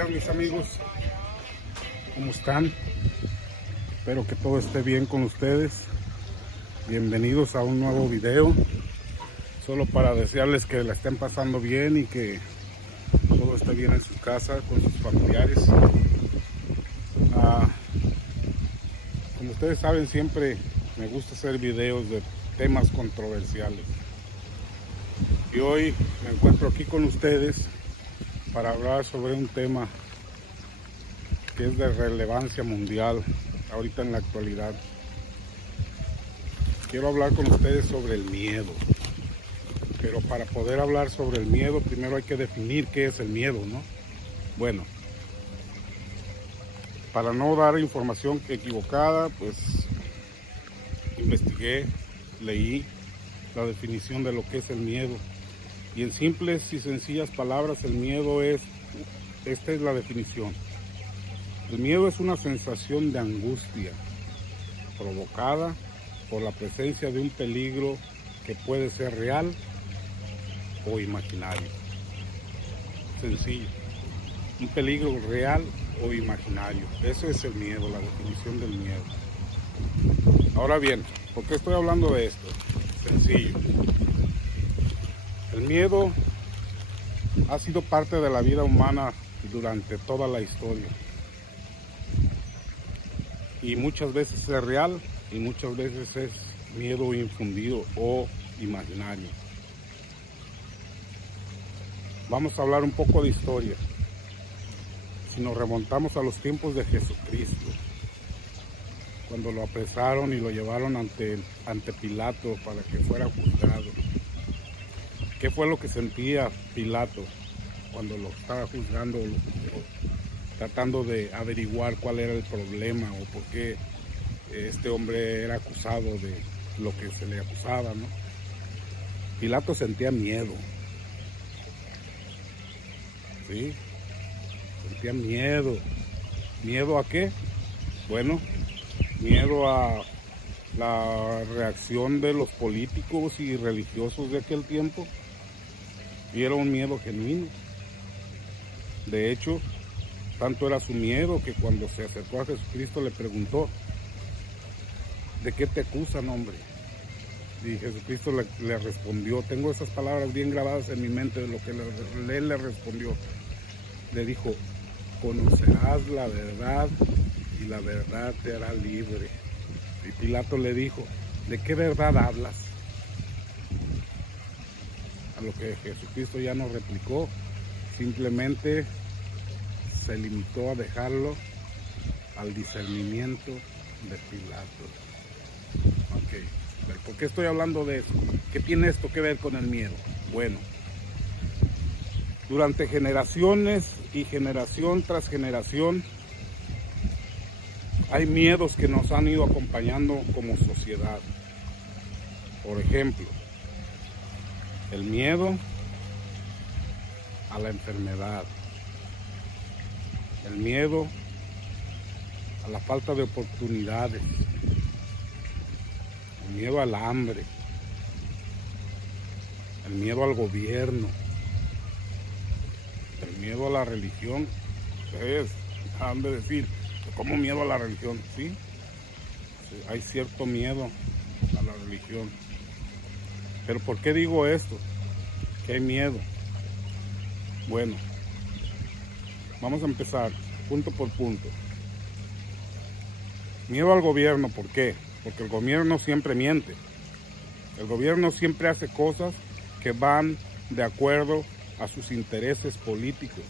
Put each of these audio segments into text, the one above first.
días, mis amigos. ¿Cómo están? Espero que todo esté bien con ustedes. Bienvenidos a un nuevo video. Solo para desearles que la estén pasando bien y que todo esté bien en su casa, con sus familiares. Como ustedes saben, siempre me gusta hacer videos de temas controversiales. Y hoy me encuentro aquí con ustedes para hablar sobre un tema que es de relevancia mundial ahorita en la actualidad. Quiero hablar con ustedes sobre el miedo, pero para poder hablar sobre el miedo primero hay que definir qué es el miedo, ¿no? Bueno, para no dar información equivocada, pues investigué, leí la definición de lo que es el miedo. Y en simples y sencillas palabras, el miedo esta es la definición. El miedo es una sensación de angustia provocada por la presencia de un peligro que puede ser real o imaginario. Sencillo. Un peligro real o imaginario. Eso es el miedo, la definición del miedo. Ahora bien, ¿por qué estoy hablando de esto? Sencillo. El miedo ha sido parte de la vida humana durante toda la historia. Y muchas veces es real y muchas veces es miedo infundido o imaginario. Vamos a hablar un poco de historia. Si nos remontamos a los tiempos de Jesucristo, cuando lo apresaron y lo llevaron ante Pilato para que fuera juzgado. ¿Qué fue lo que sentía Pilato cuando lo estaba juzgando, tratando de averiguar cuál era el problema o por qué este hombre era acusado de lo que se le acusaba, ¿no? Pilato sentía miedo. ¿Sí? Sentía miedo. ¿Miedo a qué? Bueno, miedo a la reacción de los políticos y religiosos de aquel tiempo. Y era un miedo genuino. De hecho, tanto era su miedo que cuando se acercó a Jesucristo le preguntó: ¿de qué te acusan, hombre? Y Jesucristo le respondió, tengo esas palabras bien grabadas en mi mente de lo que él le respondió. Le dijo: conocerás la verdad y la verdad te hará libre. Y Pilato le dijo: ¿de qué verdad hablas? A lo que Jesucristo ya no replicó, simplemente se limitó a dejarlo al discernimiento de Pilato. Ok, ¿por qué estoy hablando de eso? ¿Qué tiene esto que ver con el miedo? Bueno, durante generaciones y generación tras generación hay miedos que nos han ido acompañando como sociedad. Por ejemplo, el miedo a la enfermedad, el miedo a la falta de oportunidades, el miedo al hambre, el miedo al gobierno, el miedo a la religión. Ustedes han de decir, ¿cómo miedo a la religión? Sí, hay cierto miedo a la religión. Pero ¿por qué digo esto? Que hay miedo. Bueno, vamos a empezar punto por punto. Miedo al gobierno, ¿por qué? Porque el gobierno siempre miente. El gobierno siempre hace cosas que van de acuerdo a sus intereses políticos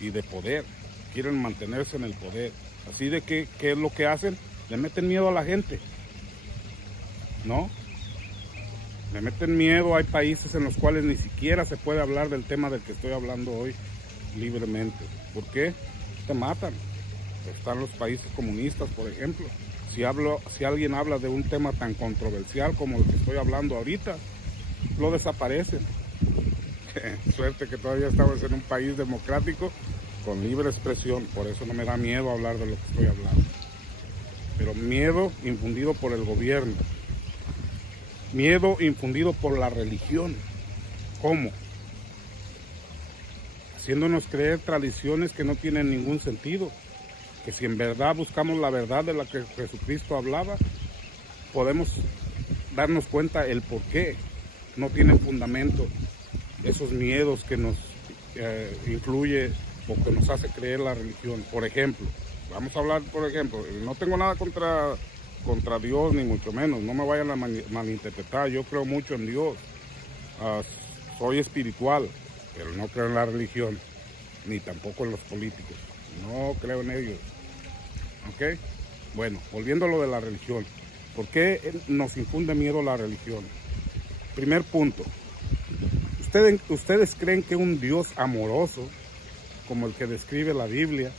y de poder. Quieren mantenerse en el poder. Así de que, ¿qué es lo que hacen? Le meten miedo a la gente, ¿no? Le meten miedo. Hay países en los cuales ni siquiera se puede hablar del tema del que estoy hablando hoy libremente. ¿Por qué? Te matan. Están los países comunistas, por ejemplo. Si alguien habla de un tema tan controversial como el que estoy hablando ahorita, lo desaparecen. Suerte que todavía estamos en un país democrático con libre expresión. Por eso no me da miedo hablar de lo que estoy hablando. Pero miedo infundido por el gobierno. Miedo infundido por la religión. ¿Cómo? haciéndonos creer tradiciones que no tienen ningún sentido, que si en verdad buscamos la verdad de la que Jesucristo hablaba, podemos darnos cuenta el por qué no tienen fundamento esos miedos que nos influye o que nos hace creer la religión. Por ejemplo, vamos a hablar, por ejemplo, no tengo nada contra Dios, ni mucho menos, no me vayan a malinterpretar, yo creo mucho en Dios, soy espiritual, pero no creo en la religión, ni tampoco en los políticos, no creo en ellos, ¿ok? Bueno, volviendo a lo de la religión, ¿por qué nos infunde miedo la religión? Primer punto, ¿ustedes creen que un Dios amoroso, como el que describe la Biblia,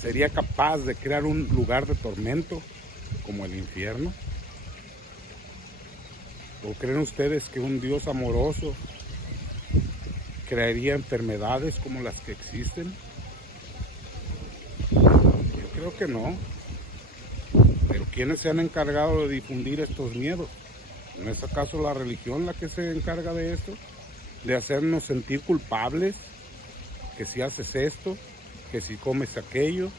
sería capaz de crear un lugar de tormento como el infierno? ¿O creen ustedes que un Dios amoroso crearía enfermedades como las que existen? Yo creo que no. Pero ¿quiénes se han encargado de difundir estos miedos? ¿No es acaso la religión la que se encarga de esto? De hacernos sentir culpables, que si haces esto, que si comes aquello,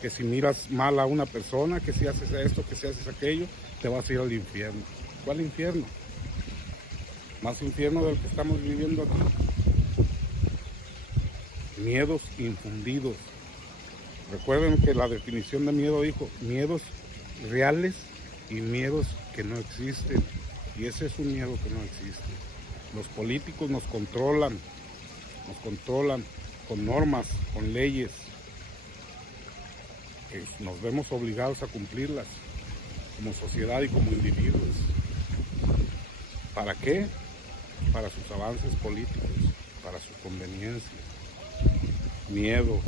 que si miras mal a una persona, que si haces esto, que si haces aquello, te vas a ir al infierno. ¿Cuál infierno? Más infierno del que estamos viviendo aquí. Miedos infundidos. Recuerden que la definición de miedo dijo, miedos reales y miedos que no existen. Y ese es un miedo que no existe. Los políticos nos controlan con normas, con leyes, que nos vemos obligados a cumplirlas como sociedad y como individuos. ¿Para qué? Para sus avances políticos, para su conveniencia. Miedo,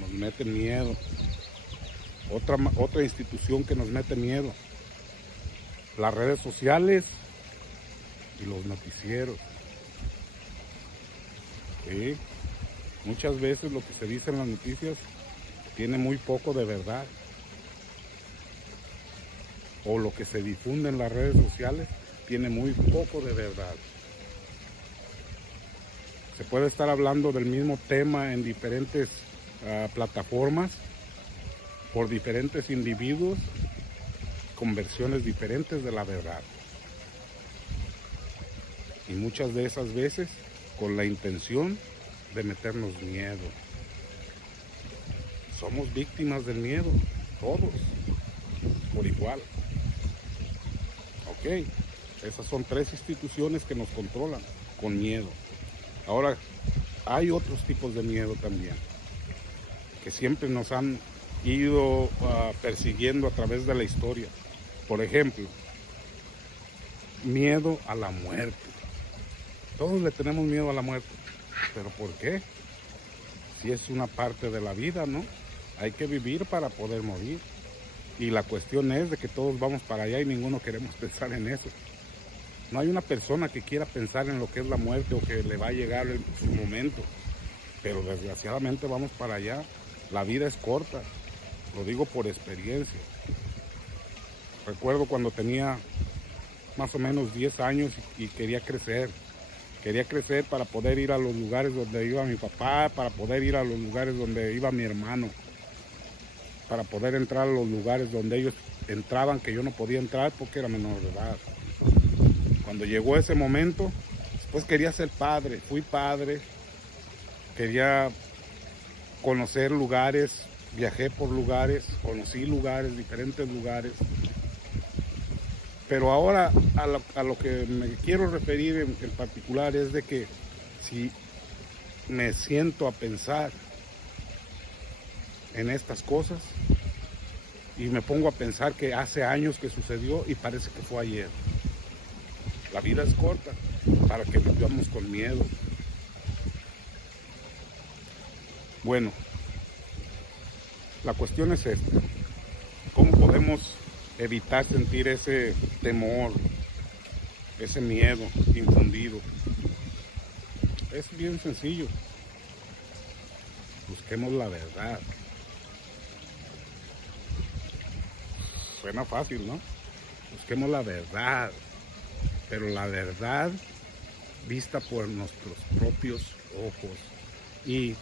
nos meten miedo. Otra institución que nos mete miedo, las redes sociales y los noticieros. ¿Sí? Muchas veces lo que se dice en las noticias tiene muy poco de verdad. O lo que se difunde en las redes sociales tiene muy poco de verdad. Se puede estar hablando del mismo tema en diferentes plataformas por diferentes individuos con versiones diferentes de la verdad. Y muchas de esas veces con la intención de meternos miedo. Somos víctimas del miedo, todos, por igual. Ok, esas son tres instituciones que nos controlan con miedo. Ahora, hay otros tipos de miedo también, que siempre nos han ido persiguiendo a través de la historia. Por ejemplo, miedo a la muerte. Todos le tenemos miedo a la muerte. ¿Pero por qué? Si es una parte de la vida, ¿no? Hay que vivir para poder morir. Y la cuestión es de que todos vamos para allá y ninguno queremos pensar en eso. No hay una persona que quiera pensar en lo que es la muerte o que le va a llegar su momento. Pero desgraciadamente vamos para allá. La vida es corta. Lo digo por experiencia. Recuerdo cuando tenía más o menos 10 años y quería crecer. Quería crecer para poder ir a los lugares donde iba mi papá, para poder ir a los lugares donde iba mi hermano, para poder entrar a los lugares donde ellos entraban, que yo no podía entrar porque era menor de edad. Cuando llegó ese momento, después quería ser padre, fui padre, quería conocer lugares, viajé por lugares, conocí lugares, diferentes lugares. Pero ahora a lo que me quiero referir en particular es de que si me siento a pensar en estas cosas y me pongo a pensar que hace años que sucedió y parece que fue ayer. La vida es corta para que vivamos con miedo. Bueno, la cuestión es esta. ¿Cómo podemos evitar sentir ese temor, ese miedo infundido? Es bien sencillo. Busquemos la verdad. Suena fácil, ¿no? Busquemos la verdad. Pero la verdad vista por nuestros propios ojos y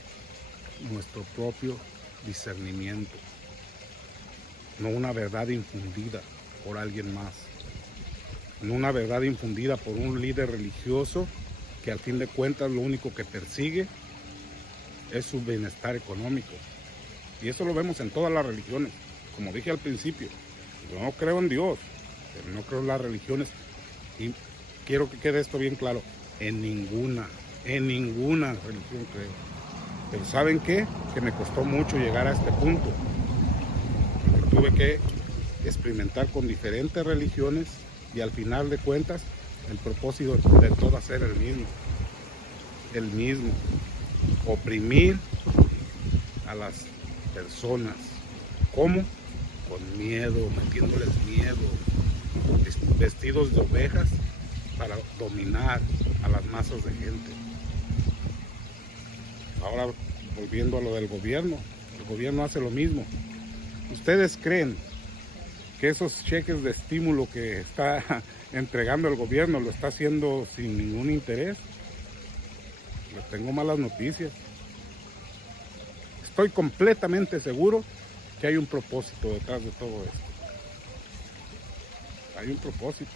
nuestro propio discernimiento, no una verdad infundida por alguien más, no una verdad infundida por un líder religioso que al fin de cuentas lo único que persigue es su bienestar económico. Y eso lo vemos en todas las religiones. Como dije al principio, yo no creo en Dios, pero no creo en las religiones. Y quiero que quede esto bien claro, en ninguna religión creo. Pero ¿saben qué? Que me costó mucho llegar a este punto. Porque tuve que experimentar con diferentes religiones y al final de cuentas el propósito de todas era el mismo, oprimir a las personas. ¿Cómo? Con miedo, metiéndoles miedo, vestidos de ovejas para dominar a las masas de gente. Ahora, volviendo a lo del gobierno, el gobierno hace lo mismo. ¿Ustedes creen que esos cheques de estímulo que está entregando el gobierno lo está haciendo sin ningún interés? Les tengo malas noticias. Estoy completamente seguro que hay un propósito detrás de todo esto. Hay un propósito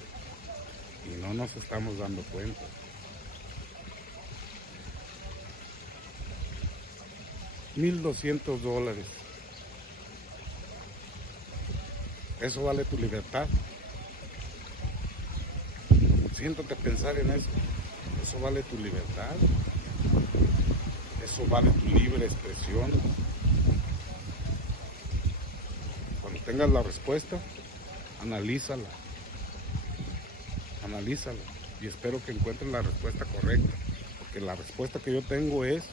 y no nos estamos dando cuenta. $1,200. ¿Eso vale tu libertad? Siéntate a pensar en eso. ¿Eso vale tu libertad? ¿Eso vale tu libre expresión? Cuando tengas la respuesta, analízala. Analízala. Y espero que encuentres la respuesta correcta. Porque la respuesta que yo tengo es,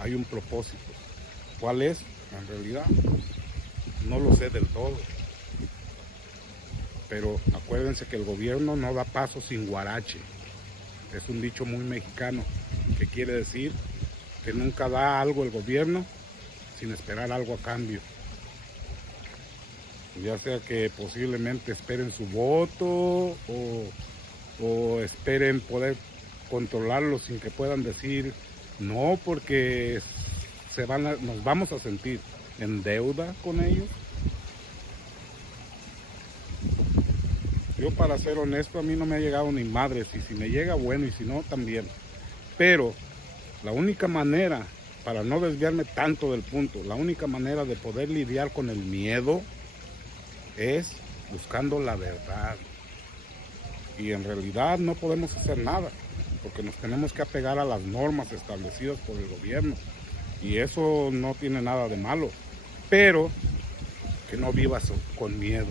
hay un propósito. ¿Cuál es? En realidad, no lo sé del todo. Pero acuérdense que el gobierno no da paso sin guarache. Es un dicho muy mexicano que quiere decir que nunca da algo el gobierno sin esperar algo a cambio. Ya sea que posiblemente esperen su voto o esperen poder controlarlo sin que puedan decir no, porque nos vamos a sentir en deuda con ellos. Yo, para ser honesto, a mí no me ha llegado ni madres, y si me llega, bueno, y si no, también. Pero la única manera, para no desviarme tanto del punto, la única manera de poder lidiar con el miedo es buscando la verdad. Y en realidad no podemos hacer nada, porque nos tenemos que apegar a las normas establecidas por el gobierno. Y eso no tiene nada de malo, pero que no vivas con miedo.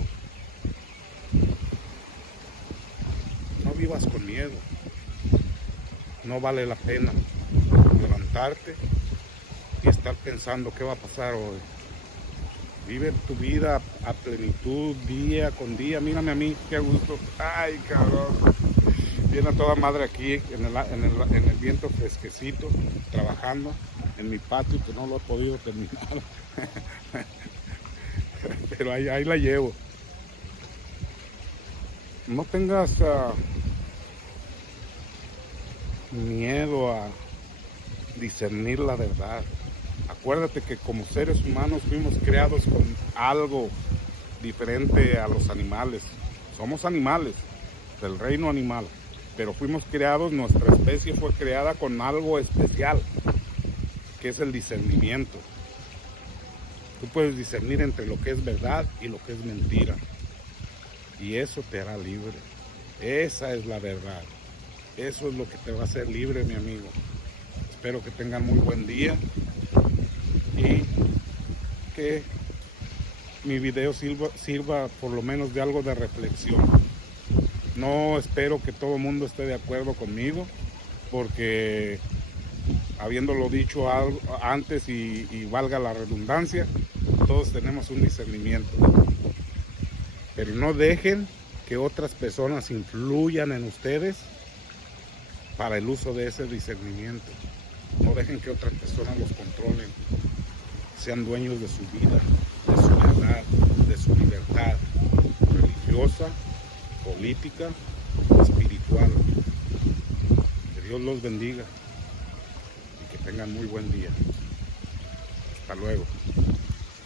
No vivas con miedo. No vale la pena levantarte y estar pensando qué va a pasar hoy. Vive tu vida a plenitud, día con día. Mírame a mí, qué gusto. Ay, cabrón. Viene a toda madre aquí en el viento fresquecito, trabajando en mi patio, que no lo he podido terminar. Pero ahí la llevo. No tengas miedo a discernir la verdad. Acuérdate que como seres humanos fuimos creados con algo diferente a los animales. Somos animales del reino animal, pero fuimos creados, nuestra especie fue creada con algo especial, que es el discernimiento. Tú puedes discernir entre lo que es verdad y lo que es mentira, y eso te hará libre. Esa es la verdad. Eso es lo que te va a hacer libre, mi amigo. Espero que tengan muy buen día y que mi video sirva por lo menos de algo de reflexión. No espero que todo el mundo esté de acuerdo conmigo, porque habiéndolo dicho antes y valga la redundancia, todos tenemos un discernimiento. Pero no dejen que otras personas influyan en ustedes para el uso de ese discernimiento. No dejen que otras personas los controlen, sean dueños de su vida, de su verdad, de su libertad religiosa, política, espiritual. Dios los bendiga y que tengan muy buen día. Hasta luego.